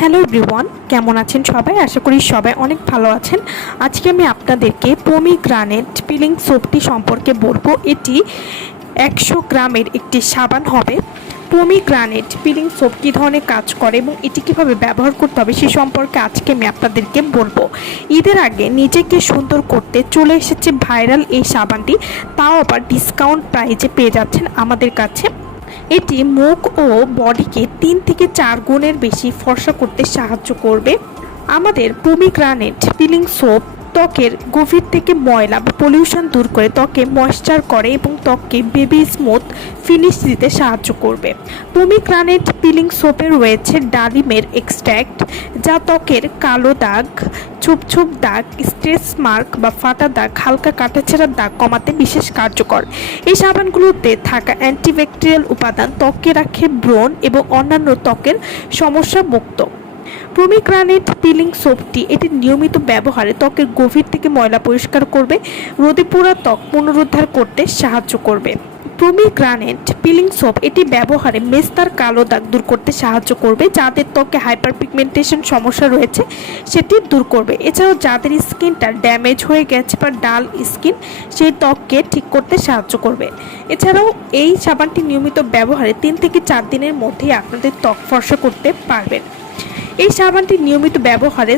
Hello everyone কেমন আছেন সবাই? আশা করি সবাই অনেক ভালো আছেন। আজকে আমি আপনাদেরকে পমি গ্রানেট পিলিং সোপটি সম্পর্কে বলব। এটি একশো গ্রামের একটি সাবান হবে। পমি গ্রানেট পিলিং সোপ কী ধরনের কাজ করে এবং এটি কীভাবে ব্যবহার করতে হবে সে সম্পর্কে আজকে আমি আপনাদেরকে বলব। ঈদের আগে নিজেকে সুন্দর করতে চলে এসেছে ভাইরাল এই সাবানটি। তাও আবার ডিসকাউন্ট প্রাইজে পেয়ে যাচ্ছেন আমাদের কাছে। এটি মুখ ও বডিকে তিন থেকে চার গুণের বেশি ফর্সা করতে সাহায্য করবে। আমাদের পোমিগ্রানেট পিলিং সোপ ত্বকের গভীর থেকে ময়লা বা পলিউশন দূর করে ত্বকে ময়েশ্চার করে এবং ত্বককে বেবি স্মুথ ফিনিশ দিতে সাহায্য করবে। পোমিগ্রানেট পিলিং সোপে রয়েছে ডালিমের এক্সট্র্যাক্ট যা ত্বকের কালো দাগ ছোপ ছোপ দাগ স্ট্রেস মার্ক বা ফাটা দাগ, হালকা কাটাছেঁড়ার দাগ কমাতে বিশেষ কার্যকর। এই সাবানগুলোতে থাকা অ্যান্টিব্যাকটেরিয়াল উপাদান ত্বকে রাখে ব্রণ এবং অন্যান্য ত্বকের সমস্যা মুক্ত প্রমিগ্রানেট পিলিং সোপটি এটি নিয়মিত ব্যবহারে ত্বকের গভীর থেকে ময়লা পরিষ্কার করবে, রোদে পোড়া ত্বক পুনরুদ্ধার করতে সাহায্য করবে। প্রমিগ্রানেট পিলিং সোপ এটি ব্যবহারে মেস্তার কালো দাগ দূর করতে সাহায্য করবে, যাদের ত্বকে হাইপার পিগমেন্টেশন সমস্যা রয়েছে সেটি দূর করবে। এছাড়াও যাদের স্কিনটা ড্যামেজ হয়ে গেছে বা ডাল স্কিন, সেই ত্বককে ঠিক করতে সাহায্য করবে। এছাড়াও এই সাবানটি নিয়মিত ব্যবহারে তিন থেকে চার দিনের মধ্যেই আপনাদের ত্বক ফর্সা করতে পারবেন। এই সাবানটি নিয়মিত ব্যবহারে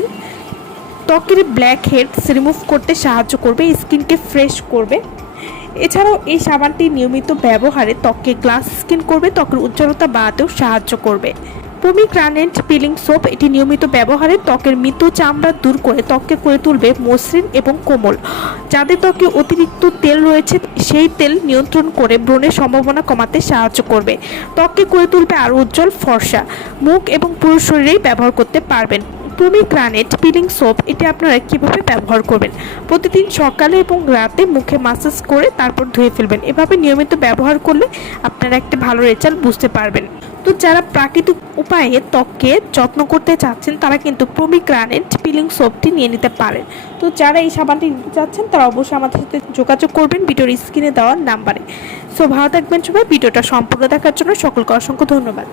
ত্বকের ব্ল্যাক হেডস রিমুভ করতে সাহায্য করবে স্কিনকে ফ্রেশ করবে। এছাড়াও এই সাবানটি নিয়মিত ব্যবহারে ত্বককে গ্লাস স্কিন করবে, ত্বকের উজ্জ্বলতা বাড়াতেও সাহায্য করবে। পোমিগ্রানেট পিলিং সোপ এটি নিয়মিত ব্যবহারে ত্বকের মৃত চামড়া দূর করে ত্বককে করে তুলবে মসৃণ এবং কোমল। যাদের ত্বকে অতিরিক্ত তেল রয়েছে, সেই তেল নিয়ন্ত্রণ করে ব্রণের সম্ভাবনা কমাতে সাহায্য করবে। ত্বককে করে তুলবে আরও উজ্জ্বল ফর্সা। মুখ এবং পুরো শরীরেই ব্যবহার করতে পারবেন। পোমিগ্রানেট পিলিং সোপ এটি আপনারা কীভাবে ব্যবহার করবেন? প্রতিদিন সকালে এবং রাতে মুখে মাসাজ করে তারপর ধুয়ে ফেলবেন। এভাবে নিয়মিত ব্যবহার করলে আপনারা একটা ভালো রেজাল্ট বুঝতে পারবেন। তো যারা প্রাকৃতিক উপায়ে ত্বককে যত্ন করতে চাচ্ছেন, তারা কিন্তু প্রমিগ্রানেট পিলিং সোপটি নিয়ে নিতে পারেন। তো যারা এই সাবানটি নিতে চাচ্ছেন, তারা অবশ্যই আমাদের সাথে যোগাযোগ করবেন ভিডিওর স্ক্রিনে দেওয়ার নাম্বারে। সো ভালো থাকবেন সবাই, ভিডিওটা সম্পূর্ণ দেখার জন্য সকলকে অসংখ্য ধন্যবাদ।